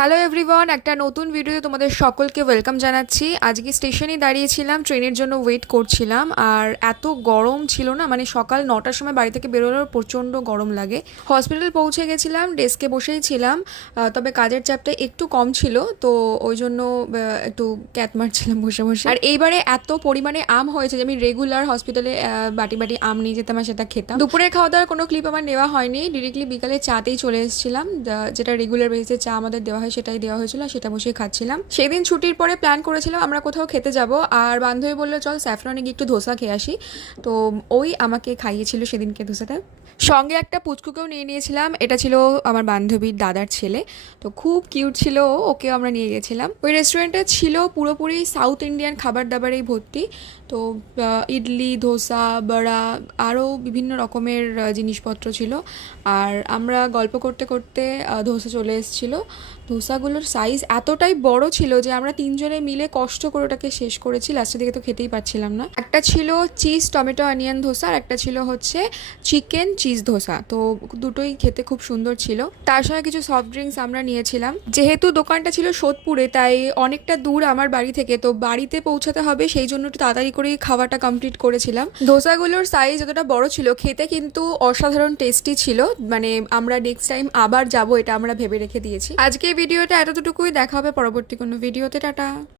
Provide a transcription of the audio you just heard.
Hello everyone, একটা নতুন ভিডিওতে তোমাদের সকলকে ওয়েলকাম জানাচ্ছি। আজকে স্টেশনে দাঁড়িয়েছিলাম, ট্রেনের জন্য ওয়েট করছিলাম। আর এত গরম ছিল না, মানে সকাল 9টার সময় বাড়ি থেকে বেরোলেও প্রচণ্ড গরম লাগে। হসপিটাল পৌঁছে গেছিলাম, ডেস্কে বসেই ছিলাম, তবে কাজের চাপটা একটু কম ছিল, তো ওই জন্য একটু ক্যাট মারছিলাম বসে বসে। আর এইবারে এত পরিমাণে আম হয়েছে যে আমি রেগুলার হসপিটালে বাটি বাটি আম নিয়ে যেতাম আর সেটা খেতাম। দুপুরের খাওয়া দাওয়ার কোনো ক্লিপ আমার নেওয়া হয়নি, ডিরেক্টলি বিকালে চাতেই চলে এসেছিলাম, যেটা রেগুলার বেসিসে চা আমাদের দেওয়া হয় সেটাই দেওয়া হয়েছিল, সেটা বসেই খাচ্ছিলাম। সেদিন ছুটির পরে প্ল্যান করেছিলাম আমরা কোথাও খেতে যাব, আর বান্ধবী বললো চল স্যাফরনে গিয়ে একটু ধোসা খেয়ে আসি। তো ওই আমাকে খাইয়েছিল সেদিনকে ধোসাটা। সঙ্গে একটা পুচকুকেও নিয়ে নিয়েছিলাম, এটা ছিল আমার বান্ধবীর দাদার ছেলে, তো খুব কিউট ছিল ও, ওকেও আমরা নিয়ে গেছিলাম। ওই রেস্টুরেন্টটা ছিল পুরোপুরি সাউথ ইন্ডিয়ান খাবার দাবারেই ভর্তি। তো ইডলি, ধোসা, বড়া, আরও বিভিন্ন রকমের জিনিসপত্র ছিল। আর আমরা গল্প করতে করতে ধোসা চলে এসেছিলো। ধোসাগুলোর সাইজ এতটাই বড় ছিল যে আমরা তিনজনে মিলে কষ্ট করে ওটাকে শেষ করেছি, লাস্টের দিকে তো খেতেই পারছিলাম না। একটা ছিল চিজ টমেটো অনিয়ন ধোসা, আর একটা ছিল হচ্ছে চিকেন চিজ ধোসা। তো দুটোই খেতে খুব সুন্দর ছিল। তার সঙ্গে কিছু সফট ড্রিঙ্কস আমরা নিয়েছিলাম। যেহেতু দোকানটা ছিল সোদপুরে, তাই অনেকটা দূর আমার বাড়ি থেকে, তো বাড়িতে পৌঁছাতে হবে, সেই জন্য একটু তাড়াতাড়ি করেই খাওয়াটা কমপ্লিট করেছিলাম। ধোসাগুলোর সাইজ যতটা বড় ছিল, খেতে কিন্তু অসাধারণ টেস্টি ছিল। মানে আমরা নেক্সট টাইম আবার যাব, এটা আমরা ভেবে রেখে দিয়েছি। আজকে ভিডিওটা এতটুকুই, দেখা হবে পরবর্তী কোনো ভিডিওতে। টাটা।